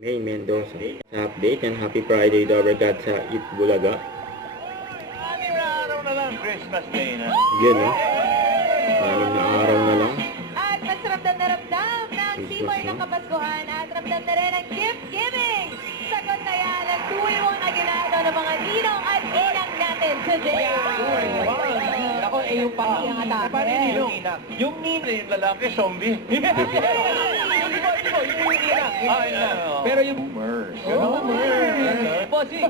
May Mendoza sa update and happy Friday to our God sa Itbulaga. Anim na araw na lang, Christmas Day na. Yun o. 6 na araw na lang. At mas ramdam na ramdam ng simoy ng kapaskuhan at ramdam na rin ang gift giving. Sagot kaya ng tuwing na ginagawa ng mga ninong at ninang natin today. Ako, yung pati ang atake. Paano yung ninong? Yung ninong, yung lalaki, zombie. Yung ninang. Pero yung... Bossy.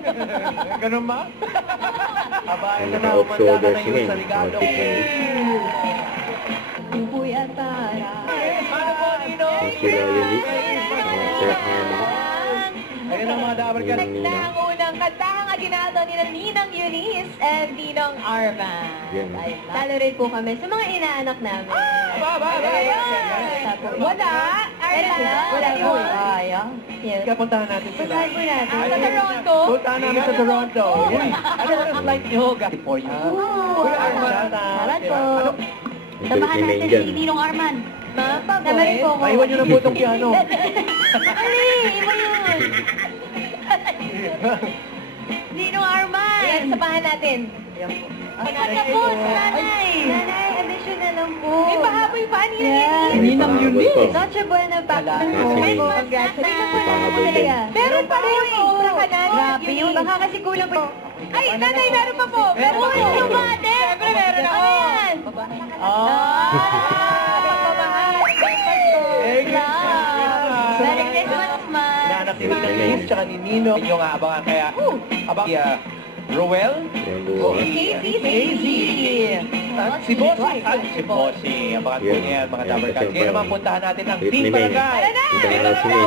Ganun ba? Aba, ito Mga na, off umanda ka shoulders na yung ngayon. sa regalo. Bubuy at para. Paano po, ninong? Ang sila release. Sir Arma. Ayun ang mga dapat ka. Na ang unang kantahang aginado ni Ninang Eunice and Ninong Arman. Yan. Talo rin po kami sa mga inaanak namin. Ba? Wala. Wala po. Sayang. Yes. Kapuntahan natin sila. Puntahan po natin. Sa Toronto. Puntahan namin sa Toronto. Ano ang flight niyo? For you. Kuya Arman. Salamat po. Ano? Samahan May natin dyan. si Ninong Arman. Sama rin po ako. Maiwan niyo na po itong piano. Ali, iba yun. Ninong Arman. Ayan, samahan natin. Pagkatapos, nanay. Nanay, addition na lang po. May pahaboy pa, Ninang Eunice. Noche buena pa. Kasi Congratulations. pahaboy din. Meron pa rin yung obra ka na. Grabe yun. Baka kasi kulang pa. Ay, nanay, meron pa po. Meron pa po. Siyempre, meron ako. Ano yan? Merry Christmas, Ma. Nanak ni Eunice, tsaka ni Nino. Inyo nga abangan kaya. Abangan Roel. Yan buwan. Casey. At si Bossy. Si Bossy. Abangan po niya mga Yan, Dabarkad. kasi Kaya naman parang puntahan natin ang hit Team ni May. Barangay. Kita nga lang si May.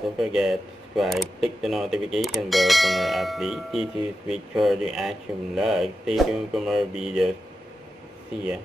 Don't forget, subscribe, click the notification bell for more updates. This is Victor the Action Vlog. Stay tuned for more videos. See ya.